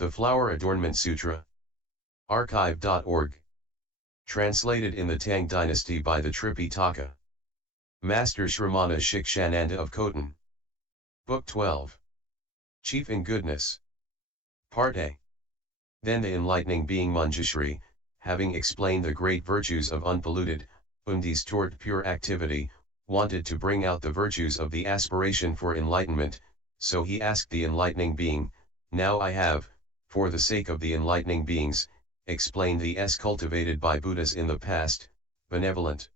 The Flower Adornment Sutra. Archive.org. Translated in the Tang Dynasty by the Tripitaka. Master Shramana Shikshananda of Khotan. Book 12. Chief in Goodness. Part A. Then the enlightening being Manjushri, having explained the great virtues of unpolluted, undistorted pure activity, wanted to bring out the virtues of the aspiration for enlightenment, so he asked the enlightening being, "Now I have, for the sake of the enlightening beings, explained the S cultivated by Buddhas in the past, benevolent.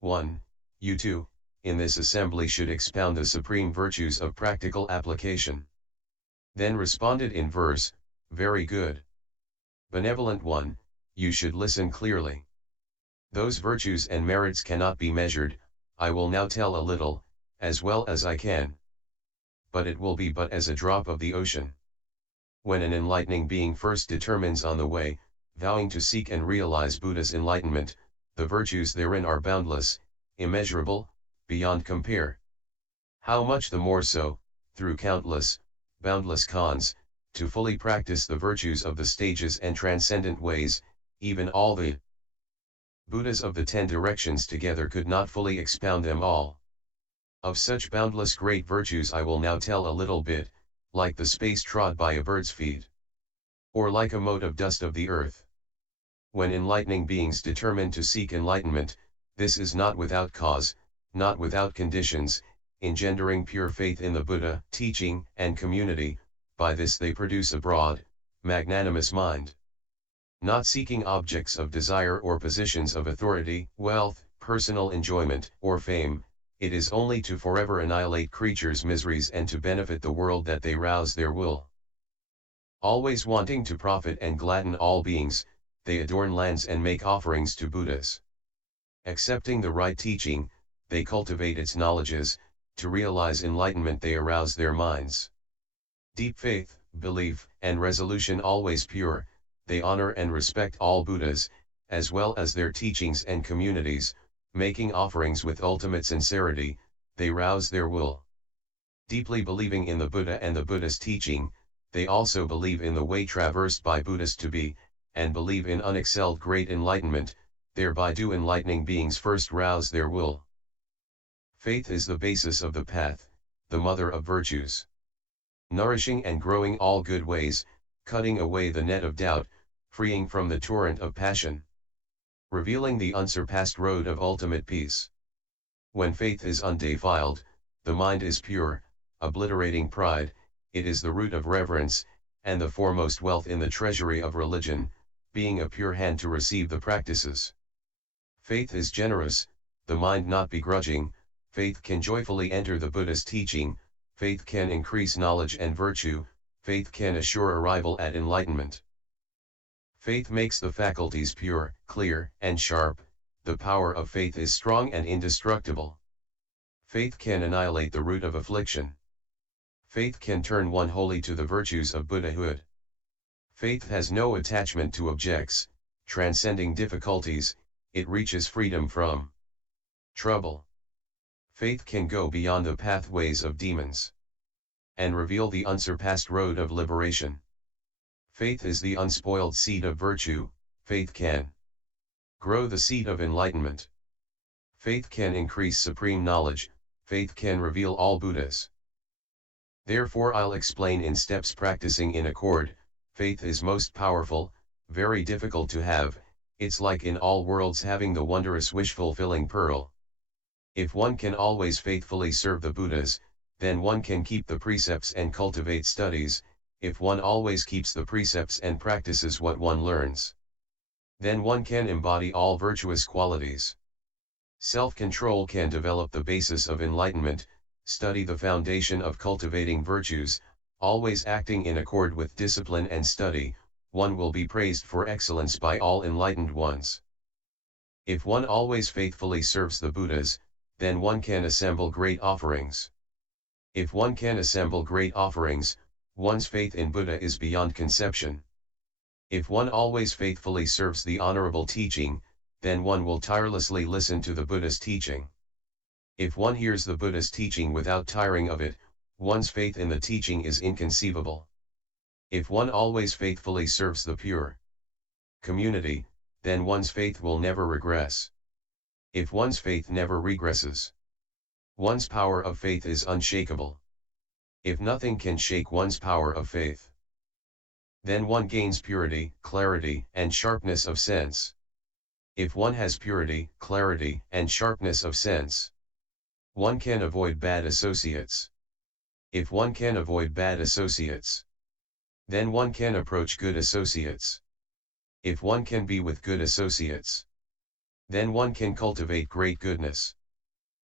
1. You too, in this assembly should expound the supreme virtues of practical application." Then responded in verse, "Very good. Benevolent one, you should listen clearly. Those virtues and merits cannot be measured, I will now tell a little, as well as I can. But it will be but as a drop of the ocean. When an enlightening being first determines on the way, vowing to seek and realize Buddha's enlightenment, the virtues therein are boundless, immeasurable, beyond compare. How much the more so, through countless, boundless cons, to fully practice the virtues of the stages and transcendent ways, even all the Buddhas of the 10 directions together could not fully expound them all. Of such boundless great virtues I will now tell a little bit, like the space trod by a bird's feet, or like a mote of dust of the earth. When enlightening beings determine to seek enlightenment, this is not without cause, not without conditions, engendering pure faith in the Buddha, teaching, and community. By this they produce a broad, magnanimous mind. Not seeking objects of desire or positions of authority, wealth, personal enjoyment, or fame, it is only to forever annihilate creatures' miseries and to benefit the world that they rouse their will. Always wanting to profit and gladden all beings, they adorn lands and make offerings to Buddhas. Accepting the right teaching, they cultivate its knowledges, to realize enlightenment they arouse their minds. Deep faith, belief, and resolution always pure, they honor and respect all Buddhas, as well as their teachings and communities, making offerings with ultimate sincerity, they rouse their will. Deeply believing in the Buddha and the Buddha's teaching, they also believe in the way traversed by Buddhas to be, and believe in unexcelled great enlightenment, thereby do enlightening beings first rouse their will. Faith is the basis of the path, the mother of virtues. Nourishing and growing all good ways, cutting away the net of doubt, freeing from the torrent of passion. Revealing the unsurpassed road of ultimate peace. When faith is undefiled, the mind is pure, obliterating pride, it is the root of reverence, and the foremost wealth in the treasury of religion, being a pure hand to receive the practices. Faith is generous, the mind not begrudging, faith can joyfully enter the Buddha's teaching, faith can increase knowledge and virtue, faith can assure arrival at enlightenment. Faith makes the faculties pure, clear, and sharp, the power of faith is strong and indestructible. Faith can annihilate the root of affliction. Faith can turn one wholly to the virtues of Buddhahood. Faith has no attachment to objects, transcending difficulties, it reaches freedom from trouble. Faith can go beyond the pathways of demons and reveal the unsurpassed road of liberation. Faith is the unspoiled seed of virtue, faith can grow the seed of enlightenment. Faith can increase supreme knowledge, faith can reveal all Buddhas. Therefore I'll explain in steps practicing in accord. Faith is most powerful, very difficult to have, it's like in all worlds having the wondrous wish-fulfilling pearl. If one can always faithfully serve the Buddhas, then one can keep the precepts and cultivate studies. If one always keeps the precepts and practices what one learns, then one can embody all virtuous qualities. Self-control can develop the basis of enlightenment, study the foundation of cultivating virtues, always acting in accord with discipline and study, one will be praised for excellence by all enlightened ones. If one always faithfully serves the Buddhas, then one can assemble great offerings. If one can assemble great offerings, one's faith in Buddha is beyond conception. If one always faithfully serves the honorable teaching, then one will tirelessly listen to the Buddha's teaching. If one hears the Buddha's teaching without tiring of it, one's faith in the teaching is inconceivable. If one always faithfully serves the pure community, then one's faith will never regress. If one's faith never regresses, one's power of faith is unshakable. If nothing can shake one's power of faith, then one gains purity, clarity, and sharpness of sense. If one has purity, clarity, and sharpness of sense, one can avoid bad associates. If one can avoid bad associates, then one can approach good associates. If one can be with good associates, then one can cultivate great goodness.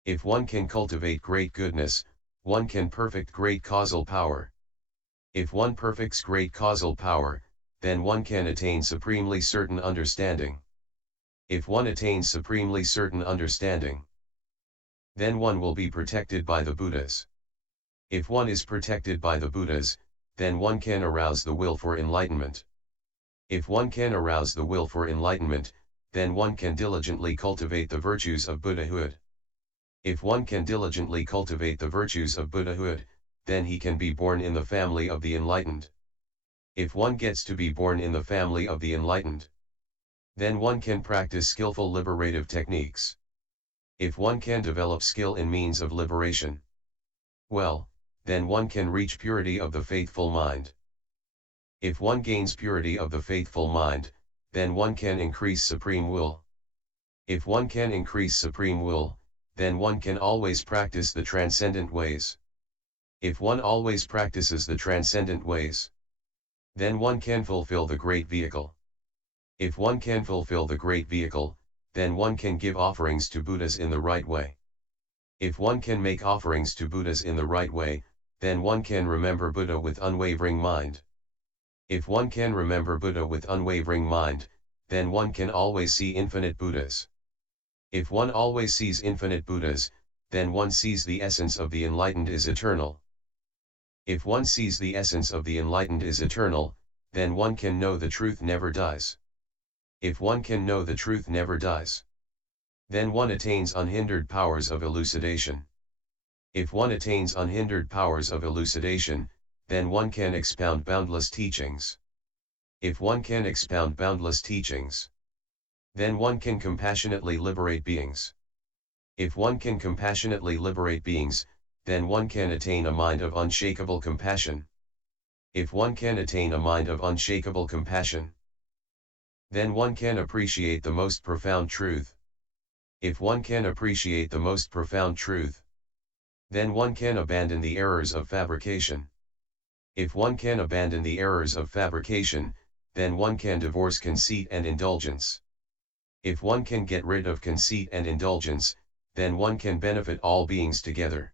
If one can cultivate great goodness, one can perfect great causal power. If one perfects great causal power, then one can attain supremely certain understanding. If one attains supremely certain understanding, then one will be protected by the Buddhas. If one is protected by the Buddhas, then one can arouse the will for enlightenment. If one can arouse the will for enlightenment, then one can diligently cultivate the virtues of Buddhahood. If one can diligently cultivate the virtues of Buddhahood, then he can be born in the family of the enlightened. If one gets to be born in the family of the enlightened, then one can practice skillful liberative techniques. If one can develop skill in means of liberation, well, then one can reach purity of the faithful mind. If one gains purity of the faithful mind, then one can increase supreme will. If one can increase supreme will, then one can always practice the transcendent ways. If one always practices the transcendent ways, then one can fulfill the great vehicle. If one can fulfill the great vehicle, then one can give offerings to Buddhas in the right way. If one can make offerings to Buddhas in the right way, then one can remember Buddha with unwavering mind. If one can remember Buddha with unwavering mind, then one can always see infinite Buddhas. If one always sees infinite Buddhas, then one sees the essence of the enlightened is eternal. If one sees the essence of the enlightened is eternal, then one can know the truth never dies. If one can know the truth never dies, then one attains unhindered powers of elucidation. If one attains unhindered powers of elucidation, then one can expound boundless teachings. If one can expound boundless teachings, then one can compassionately liberate beings. If one can compassionately liberate beings, then one can attain a mind of unshakable compassion. If one can attain a mind of unshakable compassion, then one can appreciate the most profound truth. If one can appreciate the most profound truth, then one can abandon the errors of fabrication. If one can abandon the errors of fabrication, then one can divorce conceit and indulgence. If one can get rid of conceit and indulgence, then one can benefit all beings together.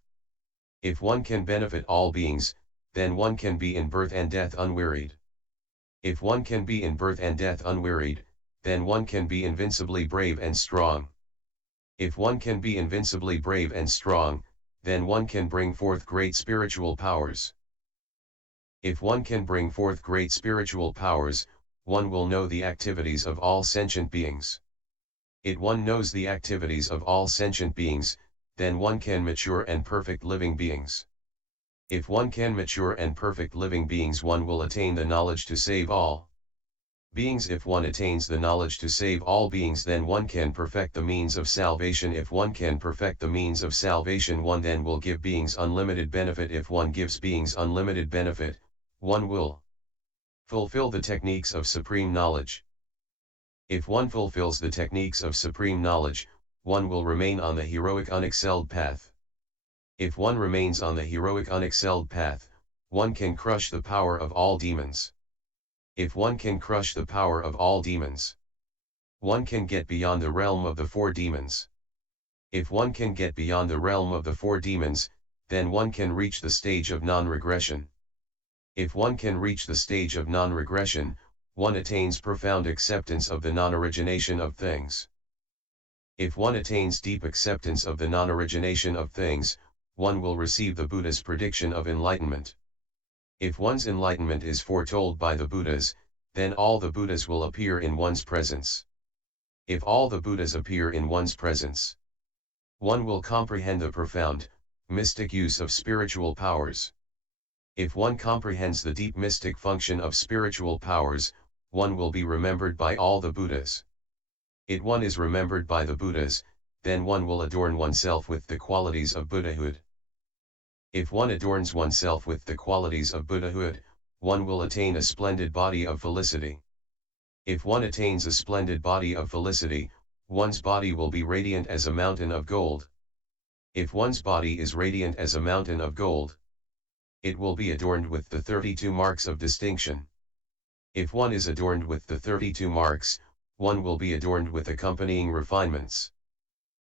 If one can benefit all beings, then one can be in birth and death unwearied. If one can be in birth and death unwearied, then one can be invincibly brave and strong. If one can be invincibly brave and strong, then one can bring forth great spiritual powers. If one can bring forth great spiritual powers, one will know the activities of all sentient beings. If one knows the activities of all sentient beings, then one can mature and perfect living beings. If one can mature and perfect living beings, one will attain the knowledge to save all beings. If one attains the knowledge to save all beings, then one can perfect the means of salvation. If one can perfect the means of salvation, one then will give beings unlimited benefit. If one gives beings unlimited benefit, one will fulfill the techniques of supreme knowledge. If one fulfills the techniques of supreme knowledge, one will remain on the heroic unexcelled path. If one remains on the heroic unexcelled path, one can crush the power of all demons. If one can crush the power of all demons, one can get beyond the realm of the four demons. If one can get beyond the realm of the four demons, then one can reach the stage of non-regression. If one can reach the stage of non-regression, one attains profound acceptance of the non-origination of things. If one attains deep acceptance of the non-origination of things, one will receive the Buddha's prediction of enlightenment. If one's enlightenment is foretold by the Buddhas, then all the Buddhas will appear in one's presence. If all the Buddhas appear in one's presence, one will comprehend the profound, mystic use of spiritual powers. If one comprehends the deep mystic function of spiritual powers, one will be remembered by all the Buddhas. If one is remembered by the Buddhas, then one will adorn oneself with the qualities of Buddhahood. If one adorns oneself with the qualities of Buddhahood, one will attain a splendid body of felicity. If one attains a splendid body of felicity, one's body will be radiant as a mountain of gold. If one's body is radiant as a mountain of gold, it will be adorned with the 32 marks of distinction. If one is adorned with the 32 marks, one will be adorned with accompanying refinements.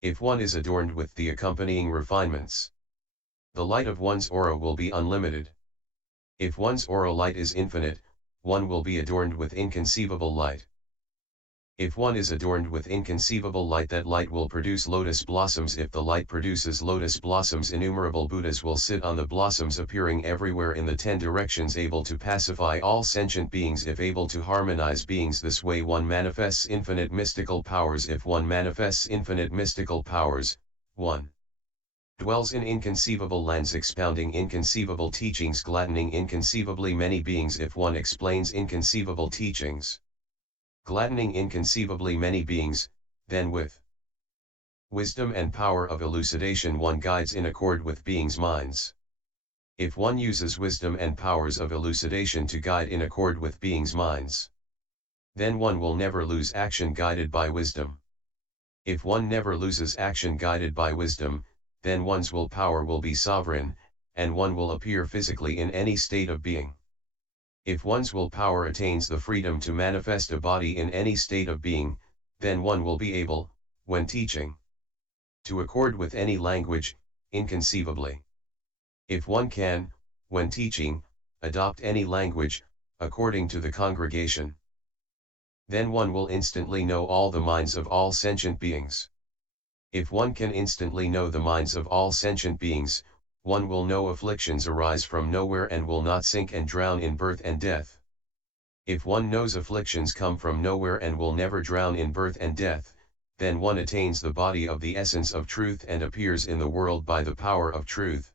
If one is adorned with the accompanying refinements, the light of one's aura will be unlimited. If one's aura light is infinite, one will be adorned with inconceivable light. If one is adorned with inconceivable light, that light will produce lotus blossoms. If the light produces lotus blossoms, innumerable Buddhas will sit on the blossoms, appearing everywhere in the 10 directions, able to pacify all sentient beings. If able to harmonize beings, this way one manifests infinite mystical powers. If one manifests infinite mystical powers, one dwells in inconceivable lands, expounding inconceivable teachings, gladdening inconceivably many beings. If one explains inconceivable teachings, gladdening inconceivably many beings, then with wisdom and power of elucidation one guides in accord with beings' minds. If one uses wisdom and powers of elucidation to guide in accord with beings' minds, then one will never lose action guided by wisdom. If one never loses action guided by wisdom, then one's willpower will be sovereign, and one will appear physically in any state of being. If one's willpower attains the freedom to manifest a body in any state of being, then one will be able, when teaching, to accord with any language, inconceivably. If one can, when teaching, adopt any language, according to the congregation, then one will instantly know all the minds of all sentient beings. If one can instantly know the minds of all sentient beings, one will know afflictions arise from nowhere and will not sink and drown in birth and death. If one knows afflictions come from nowhere and will never drown in birth and death, then one attains the body of the essence of truth and appears in the world by the power of truth.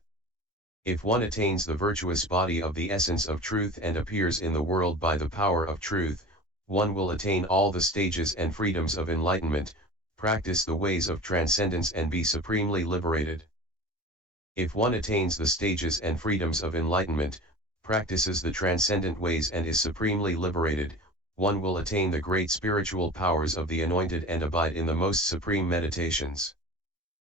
If one attains the virtuous body of the essence of truth and appears in the world by the power of truth, one will attain all the stages and freedoms of enlightenment, practice the ways of transcendence and be supremely liberated. If one attains the stages and freedoms of enlightenment, practices the transcendent ways and is supremely liberated, one will attain the great spiritual powers of the anointed and abide in the most supreme meditations.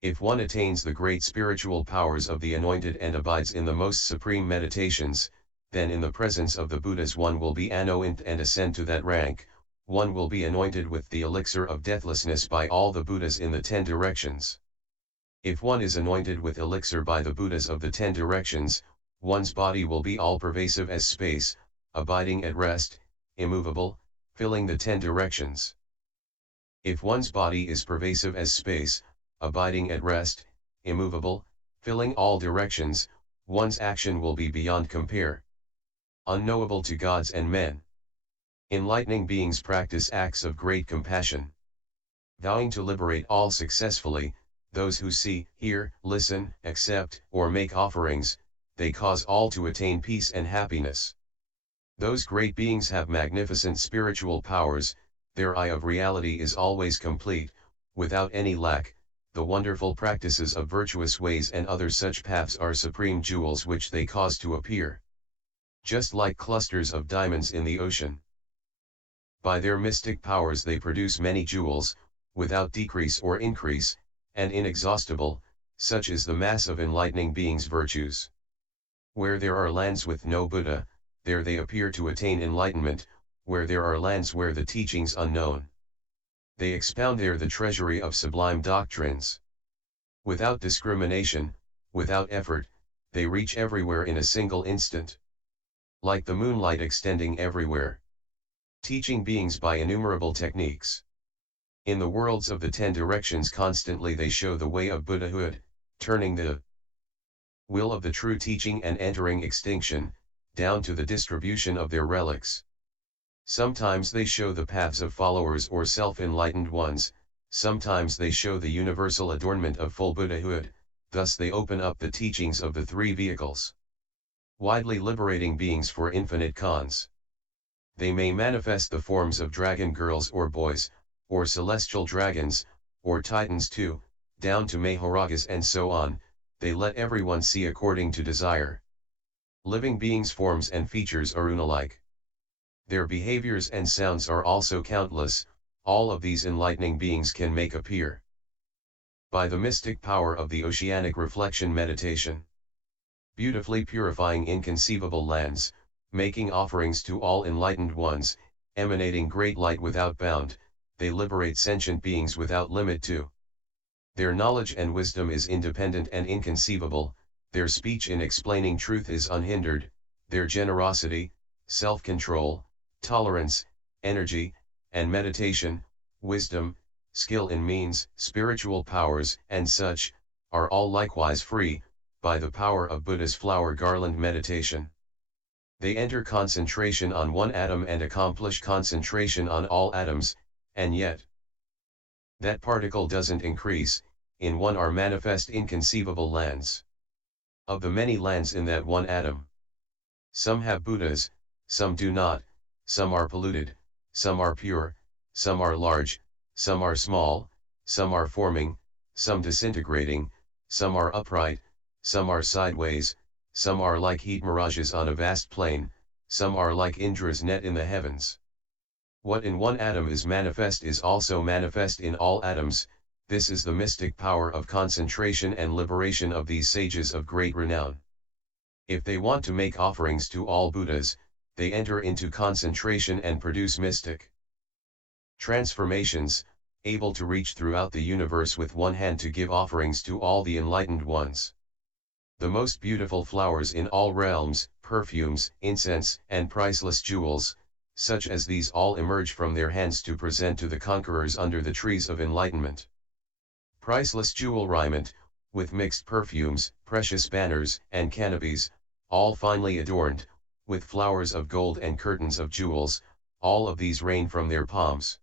If one attains the great spiritual powers of the anointed and abides in the most supreme meditations, then in the presence of the Buddhas one will be anointed and ascend to that rank. One will be anointed with the elixir of deathlessness by all the Buddhas in the 10 directions. If one is anointed with elixir by the Buddhas of the 10 directions, one's body will be all-pervasive as space, abiding at rest, immovable, filling the 10 directions. If one's body is pervasive as space, abiding at rest, immovable, filling all directions, one's action will be beyond compare, unknowable to gods and men. Enlightening beings practice acts of great compassion, vowing to liberate all successfully. Those who see, hear, listen, accept, or make offerings, they cause all to attain peace and happiness. Those great beings have magnificent spiritual powers, their eye of reality is always complete, without any lack. The wonderful practices of virtuous ways and other such paths are supreme jewels which they cause to appear, just like clusters of diamonds in the ocean. By their mystic powers they produce many jewels, without decrease or increase, and inexhaustible, such is the mass of enlightening beings' virtues. Where there are lands with no Buddha, there they appear to attain enlightenment. Where there are lands where the teachings unknown, they expound there the treasury of sublime doctrines. Without discrimination, without effort, they reach everywhere in a single instant. Like the moonlight extending everywhere, teaching beings by innumerable techniques. In the worlds of the 10 directions constantly they show the way of Buddhahood, turning the will of the true teaching and entering extinction, down to the distribution of their relics. Sometimes they show the paths of followers or self-enlightened ones, sometimes they show the universal adornment of full Buddhahood, thus they open up the teachings of the 3 vehicles. widely liberating beings for infinite cons. They may manifest the forms of dragon girls or boys, or celestial dragons, or titans too, down to Mahoragas and so on. They let everyone see according to desire. Living beings' forms and features are unalike. Their behaviors and sounds are also countless. All of these enlightening beings can make appear. By the mystic power of the oceanic reflection meditation, beautifully purifying inconceivable lands, making offerings to all enlightened ones, emanating great light without bound, they liberate sentient beings without limit too. Their knowledge and wisdom is independent and inconceivable, their speech in explaining truth is unhindered, their generosity, self-control, tolerance, energy, and meditation, wisdom, skill in means, spiritual powers, and such, are all likewise free, by the power of Buddha's flower garland meditation. They enter concentration on one atom and accomplish concentration on all atoms, and yet that particle doesn't increase. In one are manifest inconceivable lands. Of the many lands in that one atom, some have Buddhas, some do not, some are polluted, some are pure, some are large, some are small, some are forming, some disintegrating, some are upright, some are sideways, some are like heat mirages on a vast plain, some are like Indra's net in the heavens. What in one atom is manifest is also manifest in all atoms. This is the mystic power of concentration and liberation of these sages of great renown. If they want to make offerings to all Buddhas, they enter into concentration and produce mystic transformations, able to reach throughout the universe with one hand to give offerings to all the enlightened ones. The most beautiful flowers in all realms, perfumes, incense, and priceless jewels, such as these all emerge from their hands to present to the conquerors under the trees of enlightenment. Priceless jewel raiment, with mixed perfumes, precious banners, and canopies, all finely adorned, with flowers of gold and curtains of jewels, all of these rain from their palms.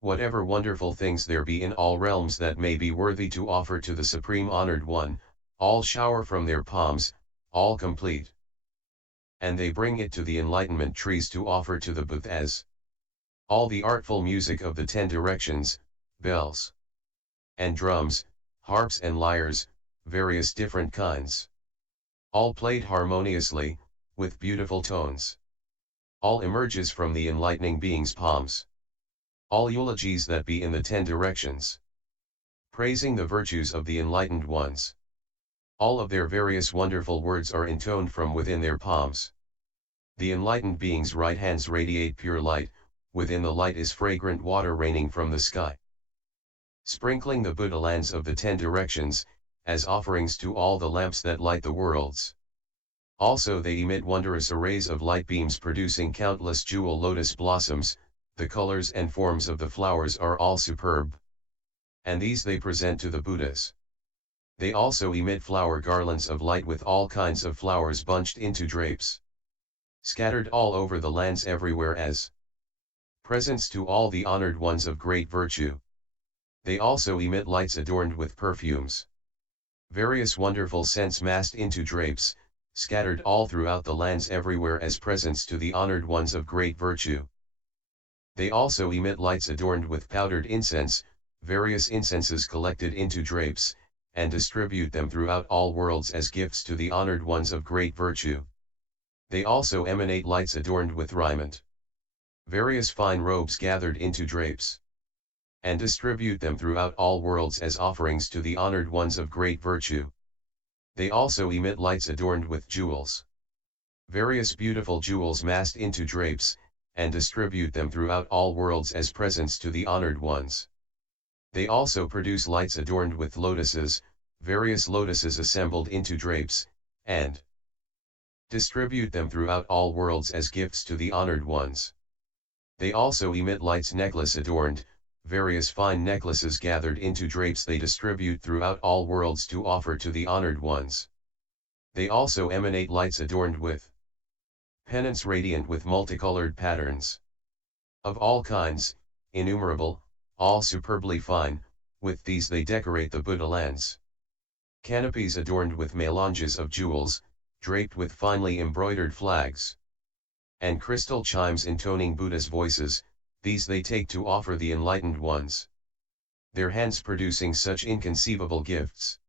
Whatever wonderful things there be in all realms that may be worthy to offer to the Supreme Honored One, all shower from their palms, all complete. And they bring it to the enlightenment trees to offer to the Buddhas. All the artful music of the 10 directions, bells and drums, harps and lyres, various different kinds. All played harmoniously, with beautiful tones. All emerges from the enlightening being's palms. All eulogies that be in the 10 directions, praising the virtues of the enlightened ones. All of their various wonderful words are intoned from within their palms. The enlightened being's right hands radiate pure light, within the light is fragrant water raining from the sky, sprinkling the Buddha lands of the 10 directions, as offerings to all the lamps that light the worlds. Also they emit wondrous arrays of light beams producing countless jewel lotus blossoms, the colors and forms of the flowers are all superb. And these they present to the Buddhas. They also emit flower garlands of light with all kinds of flowers bunched into drapes, scattered all over the lands everywhere as presents to all the honored ones of great virtue. They also emit lights adorned with perfumes. Various wonderful scents massed into drapes, scattered all throughout the lands everywhere as presents to the honored ones of great virtue. They also emit lights adorned with powdered incense, various incenses collected into drapes, and distribute them throughout all worlds as gifts to the honored ones of great virtue. They also emanate lights adorned with raiment, various fine robes gathered into drapes, and distribute them throughout all worlds as offerings to the honored ones of great virtue. They also emit lights adorned with jewels, various beautiful jewels massed into drapes, and distribute them throughout all worlds as presents to the honored ones. They also produce lights adorned with lotuses, various lotuses assembled into drapes, and distribute them throughout all worlds as gifts to the honored ones. They also emit lights necklace adorned, various fine necklaces gathered into drapes they distribute throughout all worlds to offer to the honored ones. They also emanate lights adorned with pennants radiant with multicolored patterns of all kinds, innumerable, all superbly fine. With these they decorate the Buddha lands. Canopies adorned with melanges of jewels, draped with finely embroidered flags and crystal chimes intoning Buddha's voices, these they take to offer the enlightened ones. Their hands producing such inconceivable gifts.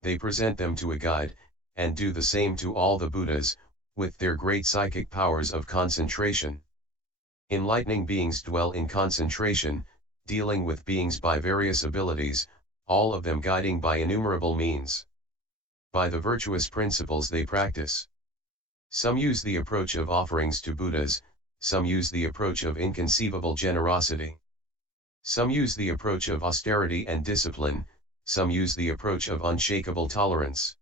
They present them to a guide, and do the same to all the Buddhas, with their great psychic powers of concentration. Enlightening beings dwell in concentration, dealing with beings by various abilities, all of them guiding by innumerable means. By the virtuous principles they practice. Some use the approach of offerings to Buddhas, some use the approach of inconceivable generosity. Some use the approach of austerity and discipline, some use the approach of unshakable tolerance.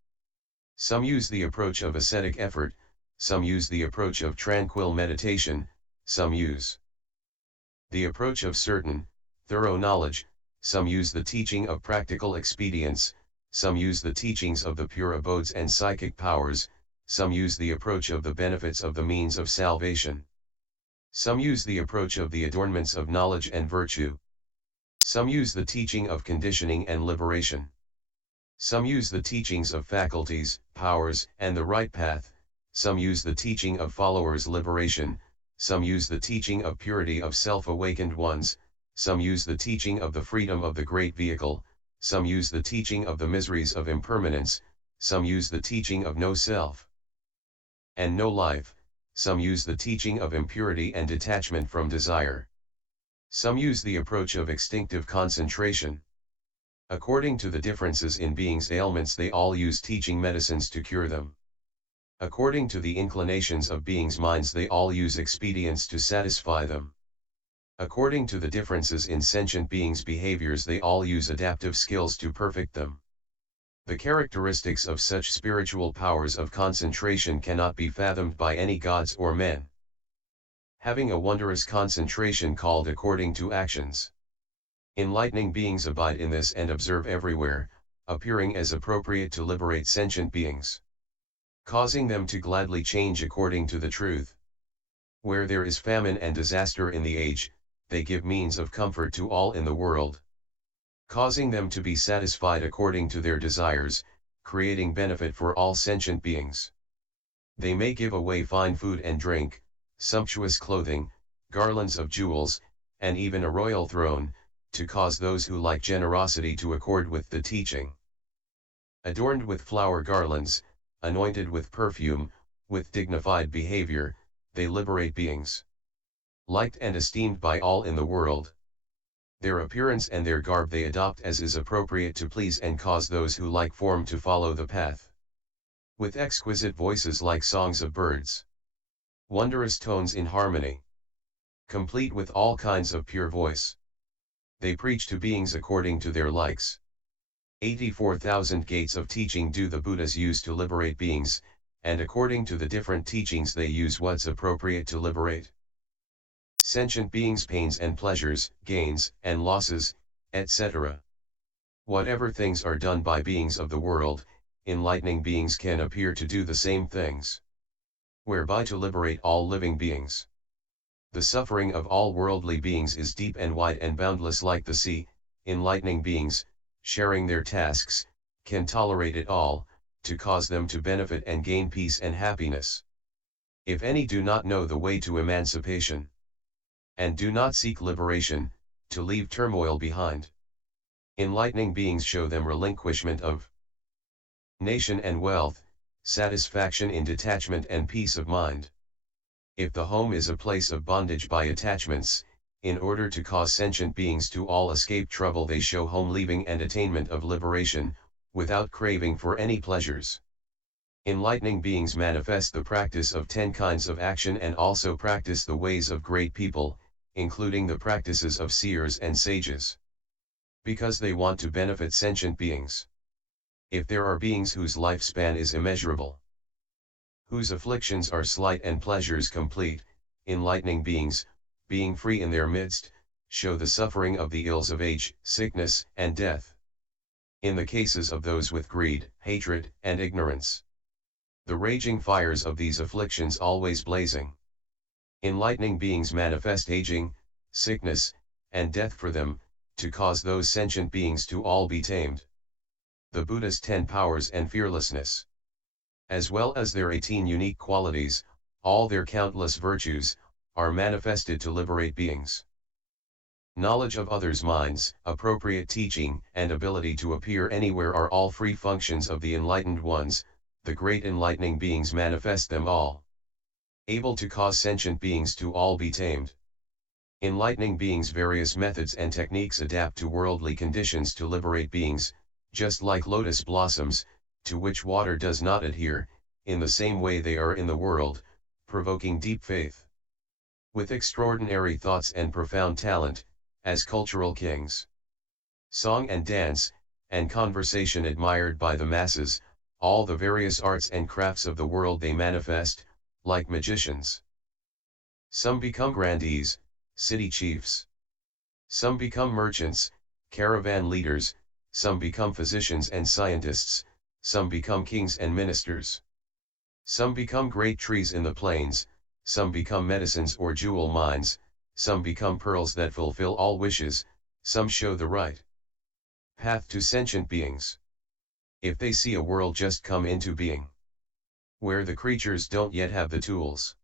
Some use the approach of ascetic effort, some use the approach of tranquil meditation, some use the approach of certain, thorough knowledge, some use the teaching of practical expedients, some use the teachings of the pure abodes and psychic powers, some use the approach of the benefits of the means of salvation. Some use the approach of the adornments of knowledge and virtue. Some use the teaching of conditioning and liberation. Some use the teachings of faculties, powers, and the right path, some use the teaching of followers' liberation, some use the teaching of purity of self-awakened ones, some use the teaching of the freedom of the great vehicle, some use the teaching of the miseries of impermanence, some use the teaching of no self and no life, some use the teaching of impurity and detachment from desire. Some use the approach of extinctive concentration. According to the differences in beings' ailments, they all use teaching medicines to cure them. According to the inclinations of beings' minds, they all use expedients to satisfy them. According to the differences in sentient beings' behaviors, they all use adaptive skills to perfect them. The characteristics of such spiritual powers of concentration cannot be fathomed by any gods or men. Having a wondrous concentration called according to actions. Enlightening beings abide in this and observe everywhere, appearing as appropriate to liberate sentient beings. Causing them to gladly change according to the truth. Where there is famine and disaster in the age, they give means of comfort to all in the world. Causing them to be satisfied according to their desires, creating benefit for all sentient beings. They may give away fine food and drink, sumptuous clothing, garlands of jewels, and even a royal throne, to cause those who like generosity to accord with the teaching. Adorned with flower garlands, anointed with perfume, with dignified behavior, they liberate beings. Liked and esteemed by all in the world. Their appearance and their garb they adopt as is appropriate to please and cause those who like form to follow the path. With exquisite voices like songs of birds. Wondrous tones in harmony. Complete with all kinds of pure voice. They preach to beings according to their likes. 84,000 gates of teaching do the Buddhas use to liberate beings, and according to the different teachings they use what's appropriate to liberate sentient beings' pains and pleasures, gains and losses, etc. Whatever things are done by beings of the world, enlightening beings can appear to do the same things, whereby to liberate all living beings. The suffering of all worldly beings is deep and wide and boundless like the sea. Enlightening beings, sharing their tasks, can tolerate it all, to cause them to benefit and gain peace and happiness. If any do not know the way to emancipation, and do not seek liberation, to leave turmoil behind, enlightening beings show them relinquishment of nation and wealth, satisfaction in detachment and peace of mind. If the home is a place of bondage by attachments, in order to cause sentient beings to all escape trouble, they show home leaving and attainment of liberation, without craving for any pleasures. Enlightening beings manifest the practice of 10 kinds of action and also practice the ways of great people, including the practices of seers and sages. Because they want to benefit sentient beings. If there are beings whose lifespan is immeasurable, whose afflictions are slight and pleasures complete, enlightening beings, being free in their midst, show the suffering of the ills of age, sickness, and death. In the cases of those with greed, hatred, and ignorance, the raging fires of these afflictions always blazing. Enlightening beings manifest aging, sickness, and death for them, to cause those sentient beings to all be tamed. The Buddha's 10 powers and fearlessness. As well as their 18 unique qualities, all their countless virtues, are manifested to liberate beings. Knowledge of others' minds, appropriate teaching, and ability to appear anywhere are all free functions of the enlightened ones. The great enlightening beings manifest them all. Able to cause sentient beings to all be tamed. Enlightening beings' various methods and techniques adapt to worldly conditions to liberate beings, just like lotus blossoms, to which water does not adhere, in the same way they are in the world, provoking deep faith. With extraordinary thoughts and profound talent, as cultural kings. Song and dance, and conversation admired by the masses, all the various arts and crafts of the world they manifest, like magicians. Some become grandees, city chiefs. Some become merchants, caravan leaders, some become physicians and scientists, some become kings and ministers. Some become great trees in the plains, some become medicines or jewel mines, some become pearls that fulfill all wishes, some show the right path to sentient beings. If they see a world just come into being, where the creatures don't yet have the tools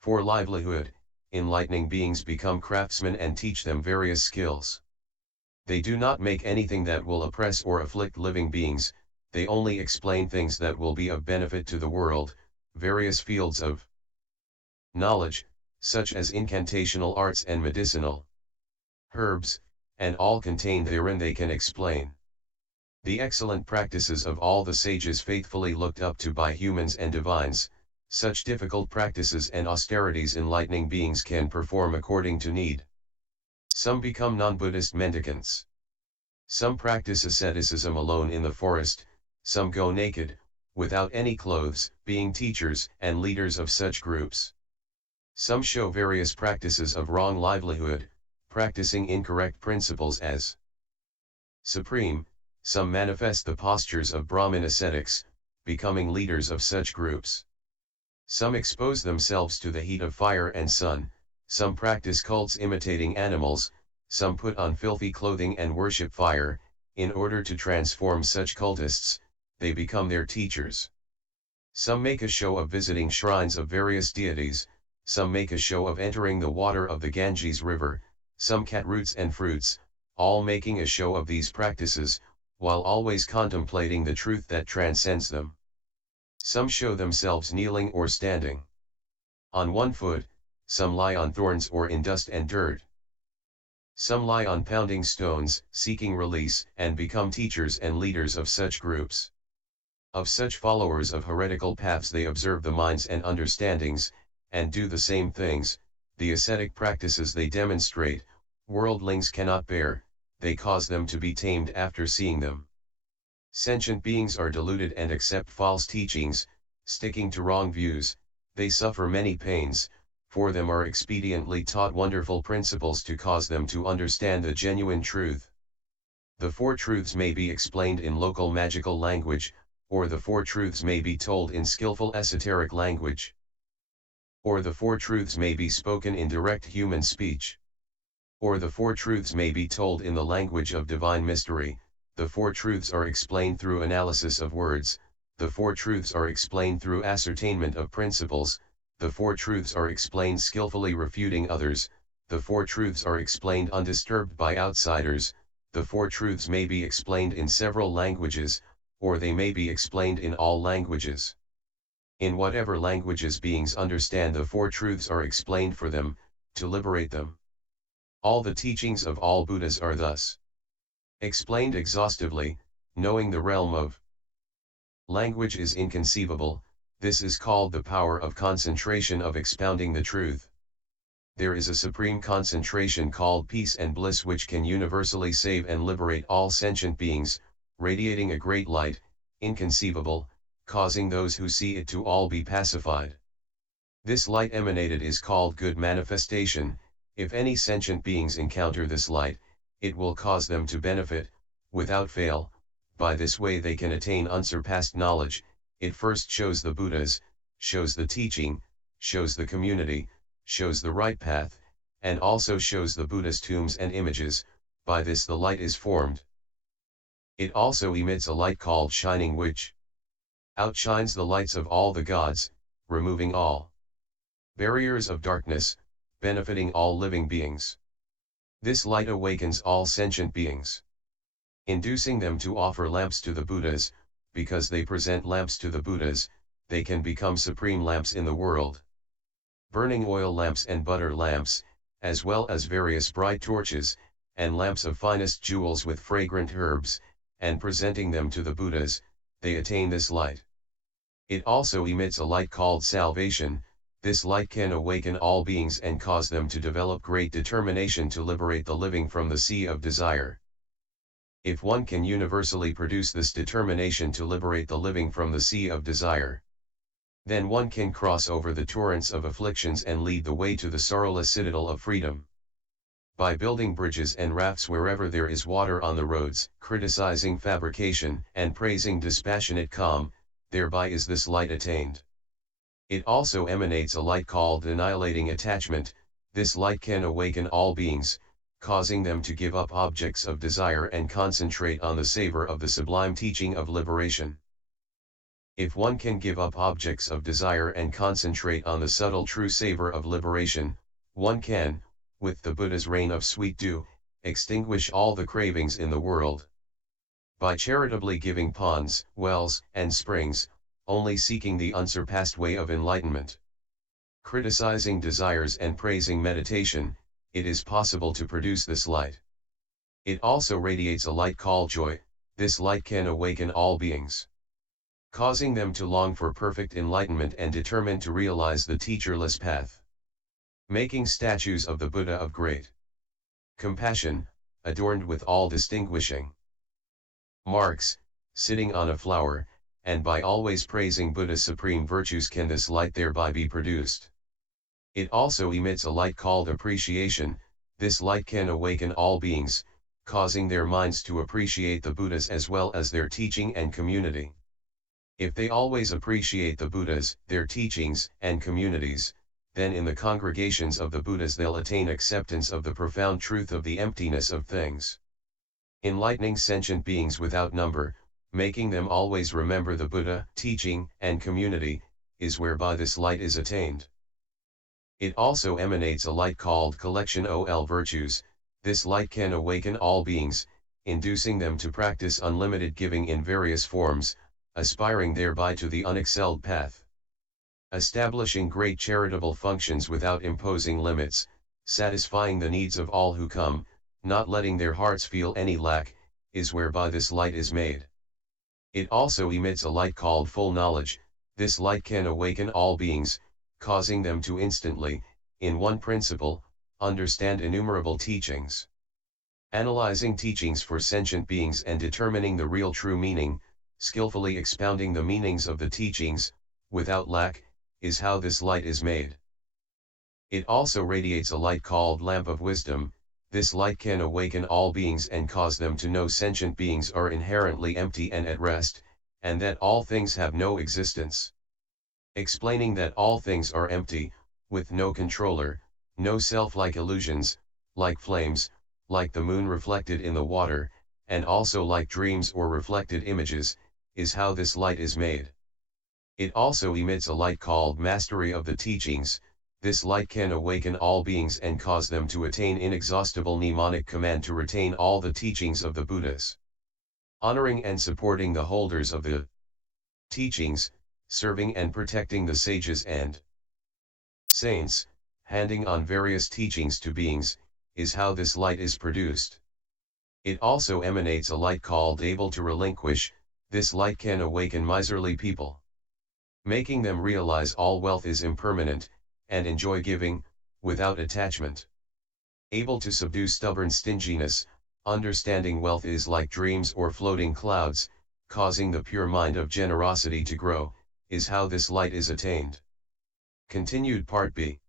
for livelihood, enlightening beings become craftsmen and teach them various skills. They do not make anything that will oppress or afflict living beings, they only explain things that will be of benefit to the world, various fields of knowledge, such as incantational arts and medicinal herbs, and all contained therein they can explain. The excellent practices of all the sages faithfully looked up to by humans and divines, such difficult practices and austerities enlightening beings can perform according to need. Some become non-Buddhist mendicants. Some practice asceticism alone in the forest, some go naked, without any clothes, being teachers and leaders of such groups. Some show various practices of wrong livelihood, practicing incorrect principles as supreme. Some manifest the postures of Brahmin ascetics, becoming leaders of such groups. Some expose themselves to the heat of fire and sun, some practice cults imitating animals, some put on filthy clothing and worship fire. In order to transform such cultists, they become their teachers. Some make a show of visiting shrines of various deities, some make a show of entering the water of the Ganges river, some cut roots and fruits, all making a show of these practices, while always contemplating the truth that transcends them. Some show themselves kneeling or standing on one foot, some lie on thorns or in dust and dirt. Some lie on pounding stones, seeking release, and become teachers and leaders of such groups. Of such followers of heretical paths they observe the minds and understandings, and do the same things. The ascetic practices they demonstrate, worldlings cannot bear, they cause them to be tamed after seeing them. Sentient beings are deluded and accept false teachings, sticking to wrong views, they suffer many pains, for them are expediently taught wonderful principles to cause them to understand the genuine truth. The four truths may be explained in local magical language, or the four truths may be told in skillful esoteric language. Or the four truths may be spoken in direct human speech. Or the four truths may be told in the language of divine mystery. The four truths are explained through analysis of words, the four truths are explained through ascertainment of principles, the four truths are explained skillfully refuting others, the four truths are explained undisturbed by outsiders, the four truths may be explained in several languages, or they may be explained in all languages. In whatever languages beings understand, the four truths are explained for them, to liberate them. All the teachings of all Buddhas are thus explained exhaustively. Knowing the realm of language is inconceivable, this is called the power of concentration of expounding the truth. There is a supreme concentration called peace and bliss which can universally save and liberate all sentient beings, radiating a great light, inconceivable, causing those who see it to all be pacified. This light emanated is called good manifestation. If any sentient beings encounter this light, it will cause them to benefit, without fail. By this way they can attain unsurpassed knowledge. It first shows the Buddhas, shows the teaching, shows the community, shows the right path, and also shows the Buddhist tombs and images. By this the light is formed. It also emits a light called shining which Outshines the lights of all the gods, removing all barriers of darkness, benefiting all living beings. This light awakens all sentient beings, inducing them to offer lamps to the Buddhas. Because they present lamps to the Buddhas, they can become supreme lamps in the world. Burning oil lamps and butter lamps, as well as various bright torches, and lamps of finest jewels with fragrant herbs, and presenting them to the Buddhas, they attain this light. It also emits a light called salvation. This light can awaken all beings and cause them to develop great determination to liberate the living from the sea of desire. If one can universally produce this determination to liberate the living from the sea of desire, then one can cross over the torrents of afflictions and lead the way to the sorrowless citadel of freedom. By building bridges and rafts wherever there is water on the roads, criticizing fabrication, and praising dispassionate calm, thereby is this light attained. It also emanates a light called annihilating attachment. This light can awaken all beings, causing them to give up objects of desire and concentrate on the savor of the sublime teaching of liberation. If one can give up objects of desire and concentrate on the subtle true savor of liberation, one can, with the Buddha's rain of sweet dew, extinguish all the cravings in the world. By charitably giving ponds, wells, and springs, only seeking the unsurpassed way of enlightenment, criticizing desires and praising meditation, it is possible to produce this light. It also radiates a light called joy. This light can awaken all beings, causing them to long for perfect enlightenment and determined to realize the teacherless path. Making statues of the Buddha of great compassion, adorned with all distinguishing marks, sitting on a flower, and by always praising Buddha's supreme virtues can this light thereby be produced. It also emits a light called appreciation. This light can awaken all beings, causing their minds to appreciate the Buddhas as well as their teaching and community. If they always appreciate the Buddhas, their teachings, and communities, then in the congregations of the Buddhas they'll attain acceptance of the profound truth of the emptiness of things. Enlightening sentient beings without number, making them always remember the Buddha, teaching, and community, is whereby this light is attained. It also emanates a light called collection ol virtues. This light can awaken all beings, inducing them to practice unlimited giving in various forms, aspiring thereby to the unexcelled path. Establishing great charitable functions without imposing limits, satisfying the needs of all who come, not letting their hearts feel any lack, is whereby this light is made. It also emits a light called full knowledge. This light can awaken all beings, causing them to instantly, in one principle, understand innumerable teachings. Analyzing teachings for sentient beings and determining the real true meaning, skillfully expounding the meanings of the teachings, without lack, is how this light is made. It also radiates a light called lamp of wisdom. This light can awaken all beings and cause them to know sentient beings are inherently empty and at rest, and that all things have no existence. Explaining that all things are empty, with no controller, no self-like illusions, like flames, like the moon reflected in the water, and also like dreams or reflected images, is how this light is made. It also emits a light called mastery of the teachings. This light can awaken all beings and cause them to attain inexhaustible mnemonic command to retain all the teachings of the Buddhas. Honoring and supporting the holders of the teachings, serving and protecting the sages and saints, handing on various teachings to beings, is how this light is produced. It also emanates a light called able to relinquish. This light can awaken miserly people, making them realize all wealth is impermanent, and enjoy giving, without attachment. Able to subdue stubborn stinginess, understanding wealth is like dreams or floating clouds, causing the pure mind of generosity to grow, is how this light is attained. Continued Part B.